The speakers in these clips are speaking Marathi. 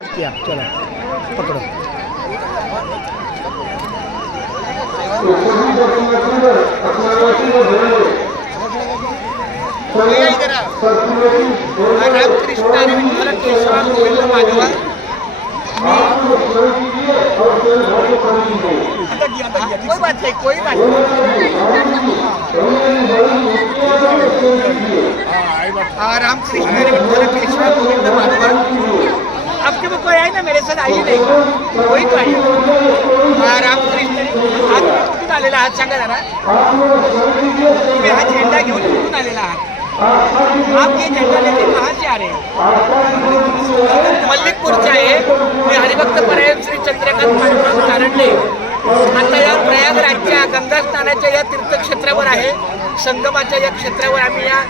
किया चलो पकड़ो। रामकृष्ण आणि विठ्ठल केशवा गोविंद माधवा कोई बात नहीं कोई बात रामकृष्ण आणि विठ्ठल केशवा गोविंद माधवा आपके वो कोई आए ना मेरे साथ आई नहीं कोई तो आई रामकृष्ण हात कुठून आलेला हात सांगा जरा तुम्ही हा झेंडा घेऊन कुठून आलेला आहात आप ये झंडा लेके कहाँ से आ रहे हैं मल्लिकपूरचे आहे मी हरिभक्त परायण श्री चंद्रकांत पांडुरंग कारंडे आता या प्रयागराजच्या गंगा स्नानाच्या या तीर्थक्षेत्रावर आहे संगमाच्या या क्षेत्रावर आम्ही या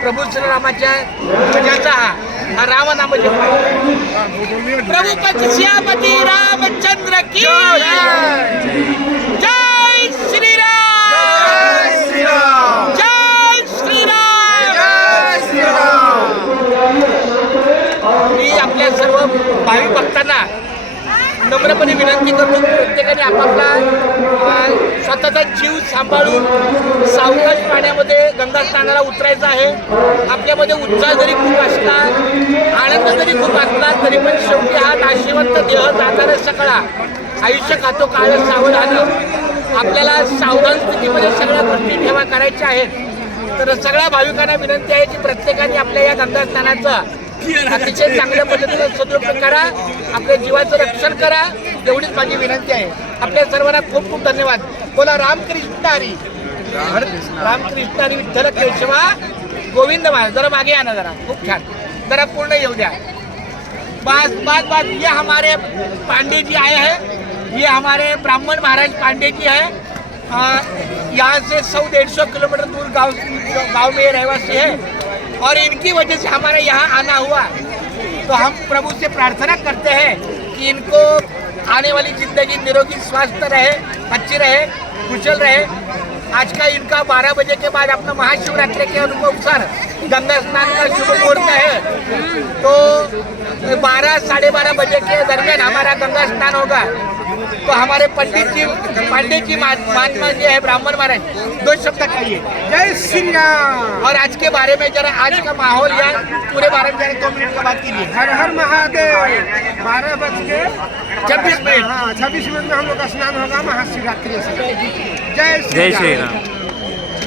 प्रभू श्रीरामाच्या ध्वजाचा हा रामनाम जप प्रभू पतिश्यापती रामचंद्र की जय श्रीराम जय श्रीराम मी आपल्या सर्व भावी भक्तांना नम्रपणे विनंती करतो प्रत्येकाने आपापला स्वतःचा जीव सांभाळून सावकाश पाण्यामध्ये गंगा स्नानाला उतरायचं आहे. आपल्यामध्ये उत्साह जरी खूप असला आनंद जरी खूप असला तरी पण शेवटी हा नाशिवंत देह जाणारा सगळा आयुष्य खातो काळ सावधान आपल्याला सावधान स्थितीमध्ये सगळ्या गोष्टी ठेवा करायच्या आहेत. तर सगळ्या भाविकांना विनंती आहे की प्रत्येकाने आपल्या या गंगा स्नानाचा अतिशय चांगल्या पद्धतीने सदुपयोग करा आपल्या जीवाचं रक्षण करा एवढीच माझी विनंती आहे. आपल्या सर्वांना खूप खूप धन्यवाद. बोला रामकृष्ण हरी रामकृष्ण हरी विठ्ठल केशवा गोविंद महाराज. जरा मागे या ना जरा खूप छान जरा पूर्ण येऊ द्या. बस बस बस ये हमारे पांडे जी आए हैं ये हमारे ब्राह्मण महाराज पांडे जी है यहाँ से 100-150 किलोमीटर दूर गांव में रहवासी है और इनकी वजह से हमारा यहाँ आना हुआ. तो हम प्रभु से प्रार्थना करते हैं कि इनको आने वाली जिंदगी निरोगी स्वस्थ रहे अच्छी रहे कुशल रहे. आज का इनका 12 बजे के बाद अपना महाशिवरात्रि के अनुसार गंगा स्नान का शुभ मुहूर्त है. तो 12-12:30 बजे के दरमियान हमारा गंगा स्नान होगा. तो हमारे पंडित जी महात्मा जी है ब्राह्मण महाराज 2 शब्द कहिए. जय श्री राम. और आज के बारे में जरा आज का माहौल या पूरे बारे में जरा 2 मिनट का बात कीजिए. हर हर महादेव. 12:26 26 मिनट. हाँ 26 मिनट में हम लोग का स्नान होगा महाशिवरात्रि से. जय जय श्री राम.